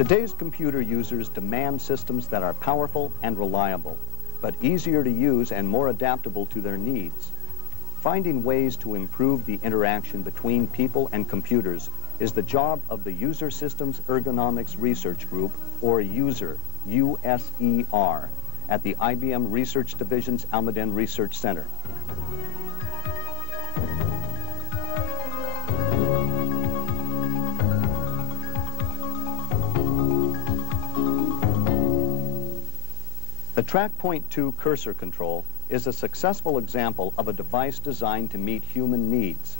Today's computer users demand systems that are powerful and reliable, but easier to use and more adaptable to their needs. Finding ways to improve the interaction between people and computers is the job of the User Systems Ergonomics Research Group, or USER, U-S-E-R, at the IBM Research Division's Almaden Research Center. The TrackPoint 2 cursor control is a successful example of a device designed to meet human needs.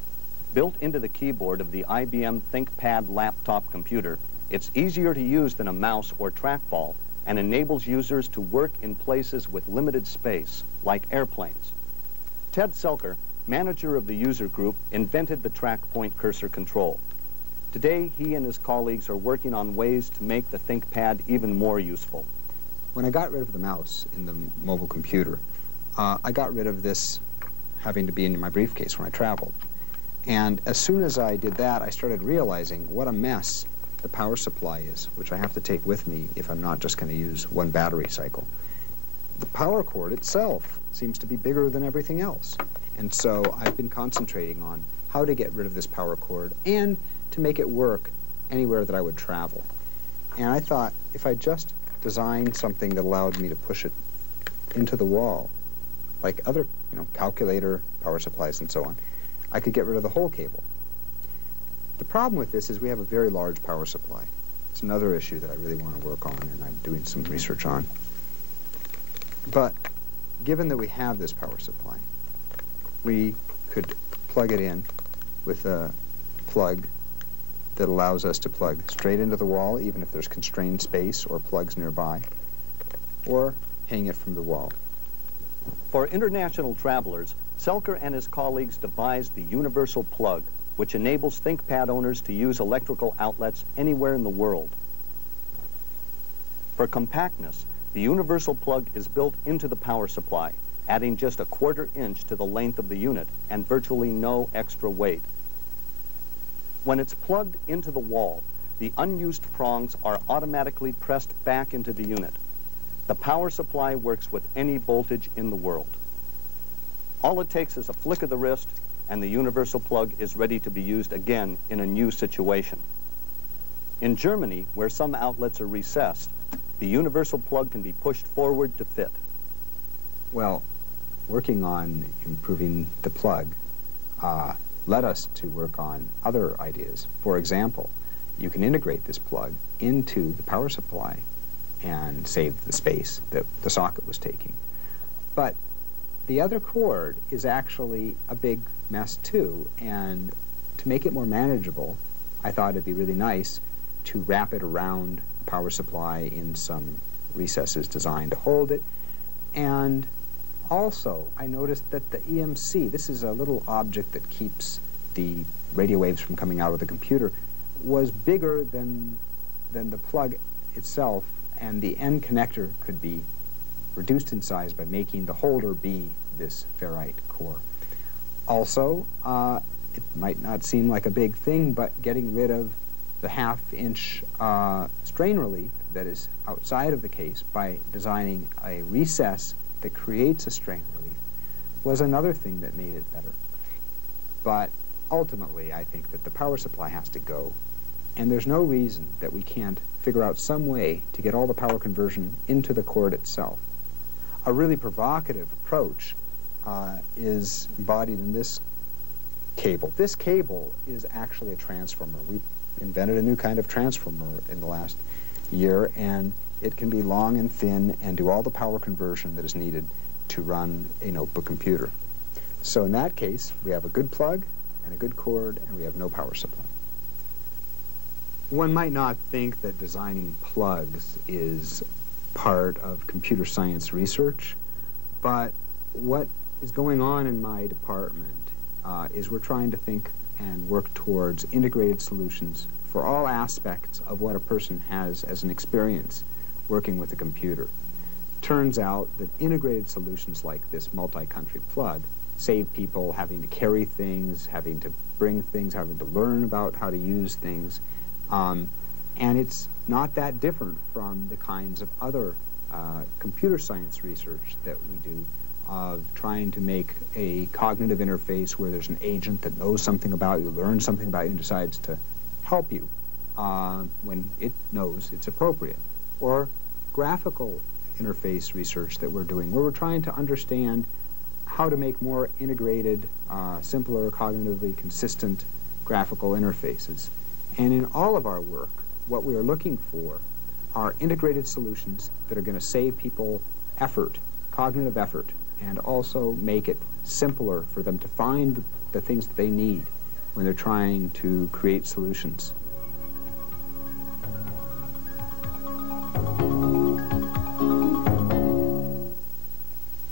Built into the keyboard of the IBM ThinkPad laptop computer, it's easier to use than a mouse or trackball and enables users to work in places with limited space, like airplanes. Ted Selker, manager of the user group, invented the TrackPoint cursor control. Today, he and his colleagues are working on ways to make the ThinkPad even more useful. When I got rid of the mouse in the mobile computer, I got rid of this having to be in my briefcase when I traveled. And as soon as I did that, I started realizing what a mess the power supply is, which I have to take with me if I'm not just going to use one battery cycle. The power cord itself seems to be bigger than everything else. And so I've been concentrating on how to get rid of this power cord and to make it work anywhere that I would travel. And I thought if I just designed something that allowed me to push it into the wall, like other, calculator, power supplies, and so on, I could get rid of the whole cable. The problem with this is we have a very large power supply. It's another issue that I really want to work on, and I'm doing some research on. But given that we have this power supply, we could plug it in with a plug that allows us to plug straight into the wall, even if there's constrained space or plugs nearby, or hang it from the wall. For international travelers, Selker and his colleagues devised the universal plug, which enables ThinkPad owners to use electrical outlets anywhere in the world. For compactness, the universal plug is built into the power supply, adding just a 1/4 inch to the length of the unit and virtually no extra weight. When it's plugged into the wall, the unused prongs are automatically pressed back into the unit. The power supply works with any voltage in the world. All it takes is a flick of the wrist, and the universal plug is ready to be used again in a new situation. In Germany, where some outlets are recessed, the universal plug can be pushed forward to fit. Well, working on improving the plug led us to work on other ideas. For example, you can integrate this plug into the power supply and save the space that the socket was taking. But the other cord is actually a big mess too, and to make it more manageable, I thought it'd be really nice to wrap it around the power supply in some recesses designed to hold it. And also, I noticed that the EMC, this is a little object that keeps the radio waves from coming out of the computer, was bigger than the plug itself, and the end connector could be reduced in size by making the holder be this ferrite core. Also, it might not seem like a big thing, but getting rid of the 1/2 inch strain relief that is outside of the case by designing a recess that creates a strain relief was another thing that made it better. But ultimately, I think that the power supply has to go, and there's no reason that we can't figure out some way to get all the power conversion into the cord itself. A really provocative approach is embodied in this cable. This cable is actually a transformer. We invented a new kind of transformer in the last year, and it can be long and thin and do all the power conversion that is needed to run a notebook computer. So in that case, we have a good plug and a good cord, and we have no power supply. One might not think that designing plugs is part of computer science research, but what is going on in my department is we're trying to think and work towards integrated solutions for all aspects of what a person has as an experience working with a computer. Turns out that integrated solutions like this multi-country plug save people having to carry things, having to bring things, having to learn about how to use things, and it's not that different from the kinds of other computer science research that we do, of trying to make a cognitive interface where there's an agent that knows something about you, learns something about you, and decides to help you when it knows it's appropriate. Or graphical interface research that we're doing, where we're trying to understand how to make more integrated, simpler, cognitively consistent graphical interfaces. And in all of our work, what we are looking for are integrated solutions that are going to save people effort, cognitive effort, and also make it simpler for them to find the things that they need when they're trying to create solutions.